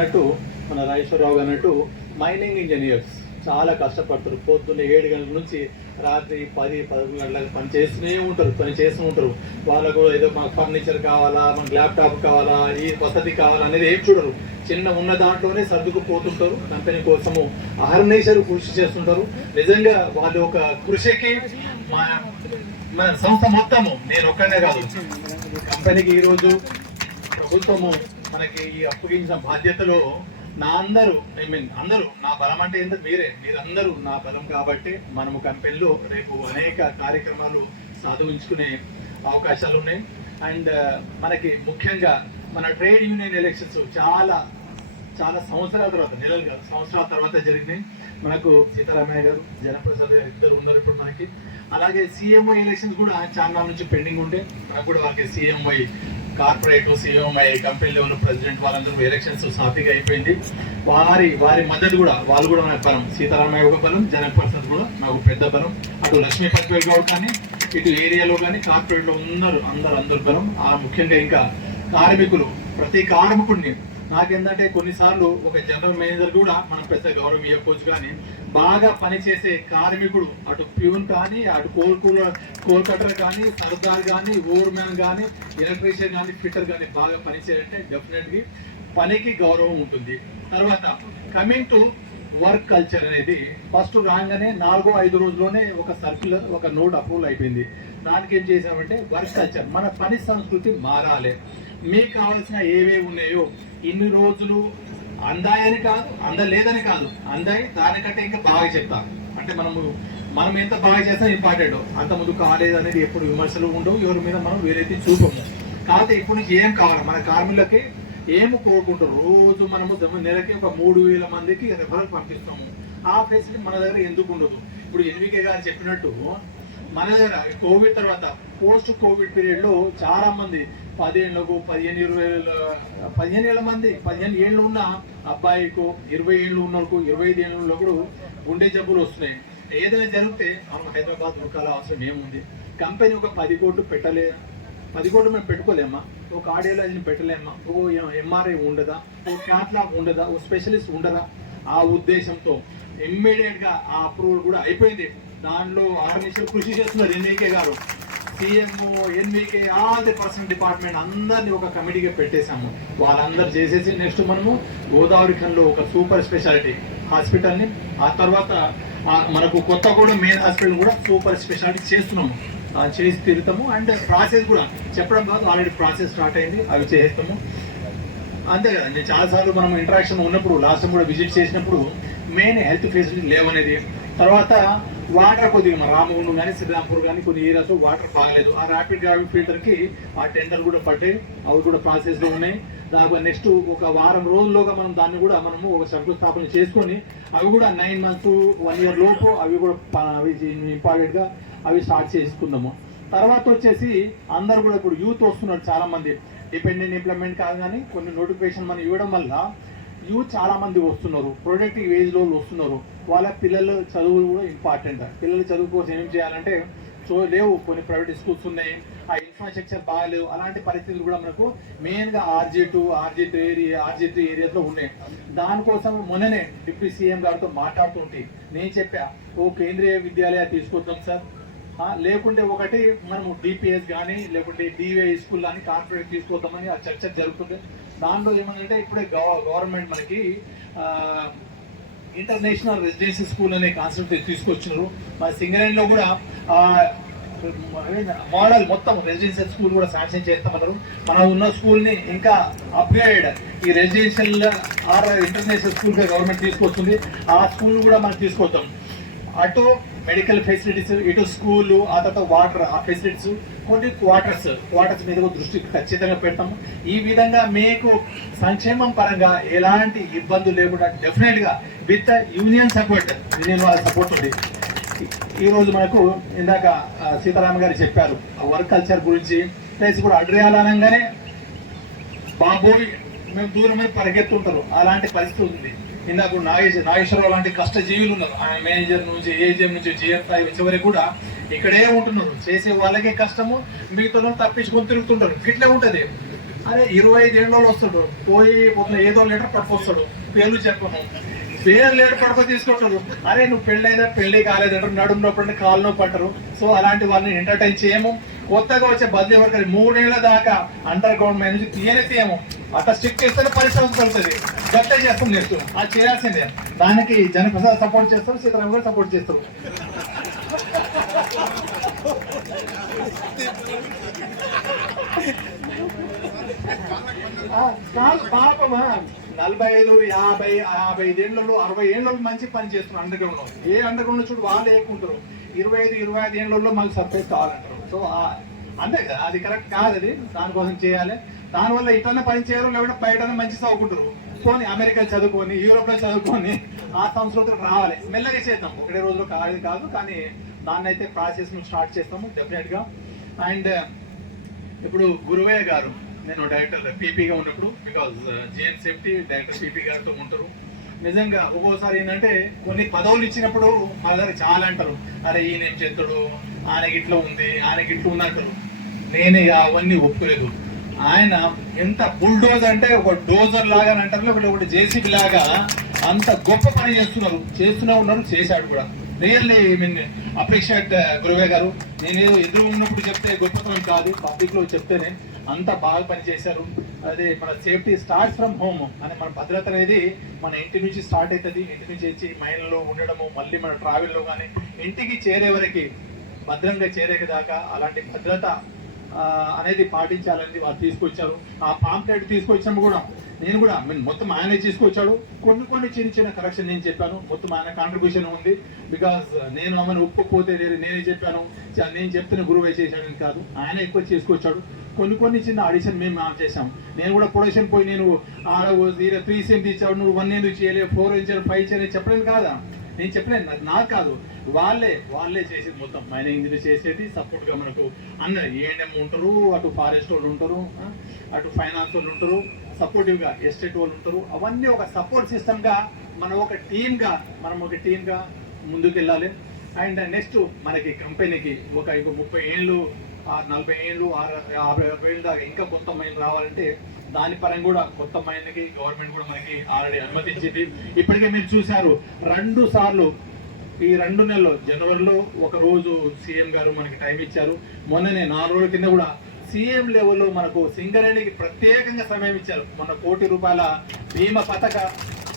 అన్నట్టు మన రాజేశ్వరరావు అన్నట్టు మైనింగ్ ఇంజనీర్స్ చాలా కష్టపడతారు. పొద్దున్న 7 గంటల నుంచి రాత్రి 10-11 గంటలకు పని చేస్తూ ఉంటారు. వాళ్ళకు ఏదో మాకు ఫర్నిచర్ కావాలా, మాకు ల్యాప్టాప్ కావాలా, ఈ వసతి కావాలా అనేది ఏం చూడరు. చిన్న ఉన్న దాంట్లోనే సర్దుకుపోతుంటారు. కంపెనీ కోసము అహర్నిశలు కృషి చేస్తుంటారు. నిజంగా వాళ్ళ ఒక కృషికి మన సంస్థ మొత్తము, నేను ఒక్కనే కాదు, కంపెనీకి ఈరోజు ప్రభుత్వము మనకి ఈ అప్పగించిన బాధ్యతలో అందరూ నా బలం అంటే ఏంటో మీరందరూ నా బలం కాబట్టి మనము కంపెనీలో రేపు అనేక కార్యక్రమాలు సాధించుకునే అవకాశాలు ఉన్నాయి. అండ్ మనకి ముఖ్యంగా మన ట్రేడ్ యూనియన్ ఎలక్షన్స్ చాలా సంవత్సరాల తర్వాత, నెలలు కాదు సంవత్సరాల తర్వాత జరిగినాయి. మనకు సీతారామయ్య గారు, జనప్రసాద్ గారు ఇద్దరు ఉన్నారు ఇప్పుడు మనకి. అలాగే సిఎంఐ ఎలక్షన్స్ కూడా చాలా నుంచి పెండింగ్ ఉండే, మనకు కూడా వాళ్ళకి CMI corporate, CMI company level president వాళ్ళందరూ ఎలక్షన్స్ సాఫీగా అయిపోయింది. వారి మద్దతు కూడా, వాళ్ళు కూడా నాకు బలం. సీతారామయ్య ఒక బలం, జనప్రసాద్ కూడా నాకు పెద్ద బలం. అటు లక్ష్మీపతి గౌడ్ కానీ, ఇటు ఏరియాలో కానీ కార్పొరేట్లో అందరు బలం. ముఖ్యంగా ఇంకా కార్మికులు, ప్రతి కార్మికుడిని నాకేంటంటే కొన్నిసార్లు ఒక జనరల్ మేనేజర్ కూడా మనం పెద్ద గౌరవం ఇవ్వకపోవచ్చు, కానీ బాగా పనిచేసే కార్మికుడు, అటు ప్యూన్ కానీ, అటు కోల్ కటర్ కానీ, సర్దార్ కానీ, ఓవర్ మ్యాన్ కానీ, ఎలక్ట్రీషియన్ కానీ, ఫిట్టర్ కానీ బాగా పనిచేయాలంటే డెఫినెట్లీ పనికి గౌరవం ఉంటుంది. తర్వాత కమింగ్ టు వర్క్ కల్చర్ అనేది ఫస్ట్ రాగానే 4-5 రోజుల్లోనే ఒక సర్క్యులర్, ఒక నోట్ అప్రూవల్ అయిపోయింది. దానికి ఏం చేసామంటే వర్క్ కల్చర్, మన పని సంస్కృతి మారాలి. మీకు కావాల్సిన ఏవేవి ఉన్నాయో ఇన్ని రోజులు అందాయని కాదు, అందలేదని కాదు, అందాయి దానికంటే ఇంకా బాగా చెప్తాం. అంటే మనం ఎంత బాగా చేస్తాం ఇంపార్టెంట్. అంతకుముందు కాలేదు అనేది ఎప్పుడు విమర్శలు ఉండవు, ఎవరి మీద మనం వేరైతే చూపము. కాకపోతే ఇప్పుడు నుంచి ఏం కావాలి, మన కార్మికులకి ఏమి కోరుకుంటారు, రోజు మనము నెలకి ఒక 3000 మందికి రెఫరల్ పంపిస్తాము. ఆ ఫెసిలిటీ మన దగ్గర ఎందుకు ఉండదు? ఇప్పుడు ఎన్వికే గారు చెప్పినట్టు మన దగ్గర కోవిడ్ తర్వాత, పోస్ట్ కోవిడ్ పీరియడ్ లో చాలా మంది 10 ఏళ్లకు 15 ఏళ్ళ మంది, 15 ఏళ్ళు ఉన్న అబ్బాయికు, 20 ఏళ్ళు ఉన్నకు, 25 ఏళ్ళు కూడా గుండె జబ్బులు వస్తున్నాయి. ఏదైనా జరిగితే మనం హైదరాబాద్ ఉరకాల అవసరం ఏముంది? కంపెనీ ఒక 10 కోట్లు 10 కోట్లు మేము పెట్టుకోలేమా? ఒక కార్డియాలజీని పెట్టలేమా? ఓ ఎంఆర్ఐ ఉండదా? ఓ క్యాట్లాబ్ ఉండదా? ఓ స్పెషలిస్ట్ ఉండదా? ఆ ఉద్దేశంతో ఇమ్మీడియట్ గా ఆ అప్రూవల్ కూడా అయిపోయింది. దానిలో ఆర్గనైజేషన్ కృషి చేస్తున్నారు. ఎన్వికే గారు, CMO, NVK, all the personal department అందరినీ ఒక కమిటీగా పెట్టేశాము. వాళ్ళందరూ చేసేసి నెక్స్ట్ మనము గోదావరి ఖండ్లో ఒక సూపర్ స్పెషాలిటీ హాస్పిటల్ని, ఆ తర్వాత మనకు కొత్తగూడెం మెయిన్ హాస్పిటల్ కూడా సూపర్ స్పెషాలిటీ చేస్తున్నాము, చేసి తిరుగుతాము. అండ్ ప్రాసెస్ కూడా చెప్పడం కాదు, ఆల్రెడీ ప్రాసెస్ స్టార్ట్ అయింది, అవి చేస్తాము. అంతే కదా, నేను చాలాసార్లు మనం ఇంటరాక్షన్ ఉన్నప్పుడు, లాస్ట్ టైం కూడా విజిట్ చేసినప్పుడు మెయిన్ హెల్త్ ఫెసిలిటీ లేవనేది. తర్వాత వాటర్ కొద్దిగా మన రామగుండం కానీ, శ్రీరాంపూర్ కానీ కొన్ని ఏరియాస్ వాటర్ బాగలేదు. ఆ ర్యాపిడ్ గ్రావిడ్ ఫిల్టర్కి ఆ టెండర్ కూడా పడ్డాయి, అవి కూడా ప్రాసెస్లో ఉన్నాయి. దాని నెక్స్ట్ ఒక వారం రోజుల్లోగా మనం దాన్ని కూడా మనము ఒక శంకుస్థాపన చేసుకొని అవి కూడా 9 months 1 year లోపు అవి కూడా ఇంపార్టెంట్గా అవి స్టార్ట్ చేసుకుందాము. తర్వాత వచ్చేసి అందరు కూడా ఇప్పుడు యూత్ వస్తున్నారు చాలా మంది, డిపెండెంట్ ఎంప్లాయ్మెంట్ కాదు కానీ కొన్ని నోటిఫికేషన్ మనం ఇవ్వడం వల్ల యూత్ చాలా మంది వస్తున్నారు, ప్రొడక్టివ్ ఏజ్ లో వస్తున్నారు. వాళ్ళ పిల్లల చదువులు కూడా ఇంపార్టెంట్. పిల్లల చదువు కోసం ఏం చేయాలంటే లేవు, కొన్ని ప్రైవేట్ స్కూల్స్ ఉన్నాయి, ఆ ఇన్ఫ్రాస్ట్రక్చర్ బాగాలేవు. అలాంటి పరిస్థితులు కూడా మనకు మెయిన్గా RG2, RG3 ఏరియాలో ఉన్నాయి. దానికోసం మొన్ననే డిప్యూటీ సీఎం గారితో మాట్లాడుతుంటే నేను చెప్పా, ఓ కేంద్రీయ విద్యాలయ తీసుకొద్దాం సార్, లేకుంటే ఒకటి మనము DPS కానీ లేకుంటే DVI స్కూల్ కానీ కార్పొరేట్ తీసుకొద్దామని ఆ చర్చ జరుగుతుంది. దాంట్లో ఏమంటే ఇప్పుడే గవర్నమెంట్ మనకి ఇంటర్నేషనల్ రెసిడెన్సీ స్కూల్ అనే కాన్సెప్ట్ తీసుకొచ్చినారు. మన సింగరేణిలో కూడా మోడల్ మొత్తం రెసిడెన్షియల్ స్కూల్ కూడా శాంక్షన్ చేస్తామన్నారు. మనం ఉన్న స్కూల్ని ఇంకా అప్గ్రేడ్ ఈ రెసిడెన్షియల్ ఇంటర్నేషనల్ స్కూల్గా గవర్నమెంట్ తీసుకొస్తుంది. ఆ స్కూల్ కూడా మనం తీసుకొద్దాం. అటు మెడికల్ ఫెసిలిటీస్, ఇటు స్కూలు, ఆ తర్వాత వాటర్, ఆ ఫెసిలిటీస్, కొన్ని క్వార్టర్స్ మీద దృష్టి ఖచ్చితంగా పెడతాము. ఈ విధంగా మీకు సంక్షేమం పరంగా ఎలాంటి ఇబ్బందులు లేకుండా డెఫినెట్ గా విత్ యూనియన్ వాళ్ళ సపోర్ట్ ఉంది. ఈ రోజు మనకు ఇందాక సీతారామ గారు చెప్పారు వర్క్ కల్చర్ గురించి, ప్లస్ కూడా అడ్రియాలనగానే బాబోయ్ మేము దూరమై పరిగెత్తుంటారు, అలాంటి పరిస్థితి ఉంది. ఇందాక నాగేశ్వరరావు లాంటి కష్టజీవులు ఉన్నారు, ఆయన మేనేజర్ నుంచి ఏజిఎం నుంచి GFI వచ్చేవరకు కూడా ఇక్కడే ఉంటున్నారు. చేసే వాళ్ళకే కష్టము, మిగతా తప్పించుకొని తిరుగుతుంటారు. ఇట్లే ఉంటుంది. అరే 25 ఏళ్ళలో వస్తాడు, పోయి పొద్దున ఏదో లీటర్ పట్టుకొస్తాడు, పేర్లు చెప్పను, పేరు లీటర్ పట్టుకో తీసుకుంటాడు. అరే నువ్వు పెళ్లి కాలేదంటారు, నడుము నొప్పి కాలు నొప్పి అంటారు. సో అలాంటి వాళ్ళని ఎంటర్టైన్ చేయము. కొత్తగా వచ్చే బదిలీ వర్కర్ 3 ఏళ్ల దాకా అండర్ గ్రౌండ్ మైన్ నుంచి తీయము. అట్లా స్ట్రిక్ట్ చేస్తేనే పరిశ్రమ పడుతుంది. గట్టే చేస్తాం నెక్స్ట్ అది చేయాల్సిందే. దానికి జనప్రసాద్ సపోర్ట్ చేస్తారు, సీతారాం గారు సపోర్ట్ చేస్తారు. పాపమా 45, 50, 55 ఏళ్లలో 60 ఏళ్లలో మంచి పని చేస్తున్నారు అండర్ గ్రౌండ్ లో. ఏ అండర్ గ్రౌండ్ చూడు వాళ్ళు ఎక్కుంటారు. 25 ఏళ్లలో మాకు సర్ఫేస్ కావాలంటారు. సో అంతే కదా, అది కరెక్ట్ కాదు. అది దానికోసం చేయాలి. దానివల్ల ఇట్లనే పని చేయరు, లేకపోతే బయట మంచి చదువుకుంటారు. పోనీ అమెరికా చదువుకొని, యూరోప్ లో చదువుకొని ఆ సంస్కృతికి రావాలి. మెల్లగా చేద్దాం, ఒకటే రోజులో కాదు. కానీ దాన్ని అయితే ప్రాసెస్ స్టార్ట్ చేస్తాము డెఫినెట్ గా. అండ్ ఇప్పుడు గురువయ్య గారు, నేను డైరెక్టర్ పీపీగా ఉన్నప్పుడు, because JN safety director PP గారితో ఉంటారు. నిజంగా ఒక్కోసారి ఏంటంటే కొన్ని పదవులు ఇచ్చినప్పుడు మా దగ్గర చాలా అంటారు, అరే ఈయన ఏం చేస్తాడు, ఆయనకి ఇట్లా ఉంది, ఆయనకి ఇట్లా ఉంది అంటారు. నేనే అవన్నీ ఒప్పుకోలేదు. ఆయన ఎంత బుల్డోజర్ అంటే ఒక డోజర్ లాగా అంటారు, ఒకటి జేసీబీ లాగా అంత గొప్ప పని చేస్తూనే ఉన్నారు, చేశాడు కూడా. రియల్లీ మీన్ అప్రిషియేట్ గురువే గారు. నేను ఎదురు ఉన్నప్పుడు చెప్తే గొప్పతనం కాదు, పబ్లిక్ లో చెప్తేనే అంత బాగా పని చేశారు. అదే మన సేఫ్టీ స్టార్ట్స్ ఫ్రమ్ హోమ్ అని, మన భద్రత అనేది మన ఇంటి నుంచి స్టార్ట్ అవుతుంది. ఇంటి నుంచి వచ్చి మైండ్లో ఉండడము, మళ్ళీ మన ట్రావెల్లో కానీ ఇంటికి చేరే వరకు భద్రంగా చేరేక దాకా అలాంటి భద్రత అనేది పాటించాలని వాళ్ళు తీసుకొచ్చారు. ఆ పాంప్లెట్ తీసుకొచ్చినప్పుడు కూడా నేను కూడా మొత్తం ఆయనే తీసుకొచ్చాడు. కొన్ని చిన్న కరెక్షన్ నేను చెప్పాను. మొత్తం ఆయన కాంట్రిబ్యూషన్ ఉంది. బికాజ్ నేను ఆమెను ఒప్పుకోతే నేనే చెప్పాను, నేను చెప్తున్న గురువే చేశాడని కాదు, ఆయన ఎక్కువ చేసుకొచ్చాడు. కొన్ని చిన్న ఆడిషన్ మేము చేసాం. నేను కూడా ప్రొడక్షన్ పోయి నేను 3 సెంట్ ఇచ్చాడు, నువ్వు 1 ఎందుకు చేయలేదు, 4 ఇచ్చారు, 5 చేయలేదు చెప్పలేదు కాదా. నేను చెప్పలేదు, నాకు కాదు, వాళ్ళే చేసేది మొత్తం. మైనింగ్ ఇంజనీర్ చేసేది సపోర్ట్ గా మనకు అందరు ఏఎన్ఎం ఉంటారు, అటు ఫారెస్ట్ వాళ్ళు ఉంటారు, అటు ఫైనాన్స్ వాళ్ళు ఉంటారు, సపోర్టివ్ గా ఎస్టేట్ వాళ్ళు ఉంటారు. అవన్నీ ఒక సపోర్ట్ సిస్టమ్ గా మనం ఒక టీమ్ గా ముందుకు వెళ్ళాలి. అండ్ నెక్స్ట్ మనకి కంపెనీకి ఒక 30 ఏళ్ళు, 40 ఏళ్ళు, 50 ఏళ్ళు దాకా ఇంకా కొత్త మైన్ రావాలంటే దాని పరంగా కూడా కొత్త మైన్కి గవర్నమెంట్ కూడా మనకి ఆల్రెడీ అనుమతించింది. ఇప్పటికే మీరు చూశారు 2 సార్లు ఈ 2 నెలల్లో, జనవరిలో ఒక రోజు సీఎం గారు మనకి టైం ఇచ్చారు. మొన్ననే 4 రోజుల కింద కూడా సీఎం లెవెల్లో మనకు సింగరేణికి ప్రత్యేకంగా సమయం ఇచ్చారు. మొన్న ₹1 కోటి బీమా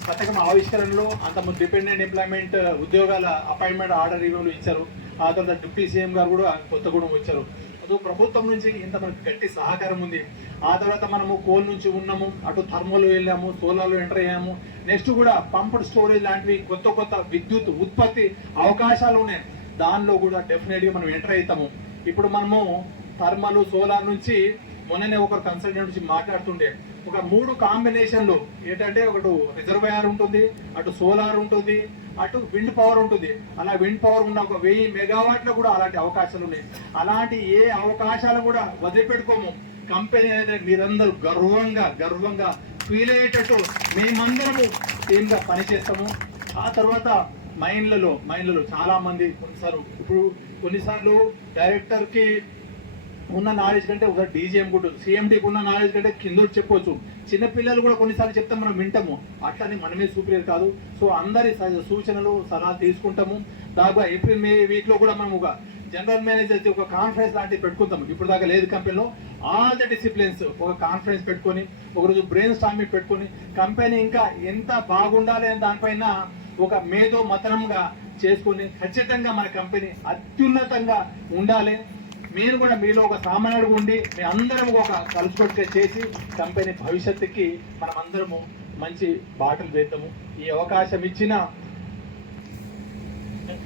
పథకం ఆవిష్కరణలో అంతకుముందు డిపెండెంట్ ఎంప్లాయ్మెంట్ ఉద్యోగాల అపాయింట్మెంట్ ఆర్డర్ రివ్యూలు ఇచ్చారు. ఆ తర్వాత డిప్యూటీ సీఎం గారు కూడా కొత్తగూడెం వచ్చారు. అదో ప్రభుత్వం నుంచి ఇంత మనకు గట్టి సహకారం ఉంది. ఆ తర్వాత మనము కోల్ నుంచి ఉన్నాము, అటు థర్మల్ వెళ్ళాము, సోలార్లో ఎంటర్ అయ్యాము. నెక్స్ట్ కూడా పంప్డ్ స్టోరేజ్ లాంటివి కొత్త విద్యుత్ ఉత్పత్తి అవకాశాలు ఉన్నాయి. దానిలో కూడా డెఫినెట్ గా మనం ఎంటర్ అవుతాము. ఇప్పుడు మనము థర్మల్, సోలార్ నుంచి మొన్ననే ఒకరు కన్సల్టెంట్ నుంచి మాట్లాడుతుండే, ఒక 3 కాంబినేషన్లు ఏంటంటే, ఒకటి రిజర్వాయర్ ఉంటుంది, అటు సోలార్ ఉంటుంది, అటు విండ్ పవర్ ఉంటుంది. అలా విండ్ పవర్ ఉన్న ఒక 1000 మెగావాట్లు కూడా అలాంటి అవకాశాలు ఉన్నాయి. అలాంటి ఏ అవకాశాలు కూడా వదిలిపెట్టుకోము. కంపెనీ అనేది మీరందరూ గర్వంగా ఫీల్ అయ్యేటట్టు మేమందరము టీమ్గా పనిచేస్తాము. ఆ తర్వాత మైన్లలో చాలా మంది కొన్నిసార్లు డైరెక్టర్ కి ఉన్న నాలెడ్జ్ కంటే ఒక డీజీఎం కూడా, సీఎండీకి ఉన్న నాలెడ్జ్ కంటే కింద చెప్పొచ్చు. చిన్నపిల్లలు కూడా కొన్నిసార్లు చెప్తే మనం వింటాము, అట్లని మనమే సూపీరియర్ కాదు. సో అందరి సూచనలు సలహాలు తీసుకుంటాము. దాదాపు ఏప్రిల్, మే వీక్ లో కూడా మనం ఒక జనరల్ మేనేజర్ ఒక కాన్ఫరెన్స్ లాంటివి పెట్టుకుంటాము. ఇప్పుడు దాకా లేదు కంపెనీలో. ఆల్ ద డిసిప్లిన్స్ ఒక కాన్ఫరెన్స్ పెట్టుకొని, ఒకరోజు బ్రెయిన్ స్టార్మింగ్ పెట్టుకొని, కంపెనీ ఇంకా ఎంత బాగుండాలి అని దానిపైన ఒక మేధో మతనంగా చేసుకుని ఖచ్చితంగా మన కంపెనీ అత్యున్నతంగా ఉండాలి. మీరు కూడా మీలో ఒక సామాన్యుడు ఉండి మీ అందరం ఒక కలుసుకొట్టుగా చేసి కంపెనీ భవిష్యత్తుకి మనం అందరము మంచి బాటలు వేద్దాము. ఈ అవకాశం ఇచ్చిన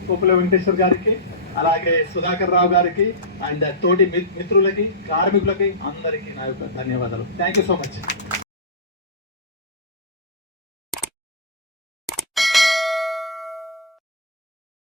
కోపుల వెంకటేశ్వర్ గారికి, అలాగే సుధాకర్ రావు గారికి, అండ్ తోటి మిత్రులకి, కార్మికులకి అందరికీ నా యొక్క ధన్యవాదాలు. Thank you so much.